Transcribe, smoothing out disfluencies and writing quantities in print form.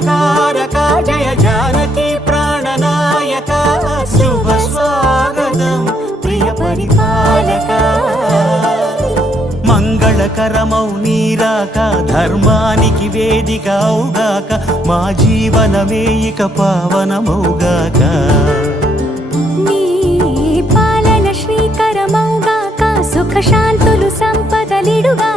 మంగళకారక జయ జానకి ప్రాణనాయక శుభ స్వాగతం ప్రియ పరిపాలక మంగళకరమౌ నీరాక ధర్మానికి వేదిక అవుగాక మా జీవనమే ఇక పావనమౌగాక నీ పాలన శ్రీకరమౌగాక సుఖ శాంతులు సంపదలిడుగా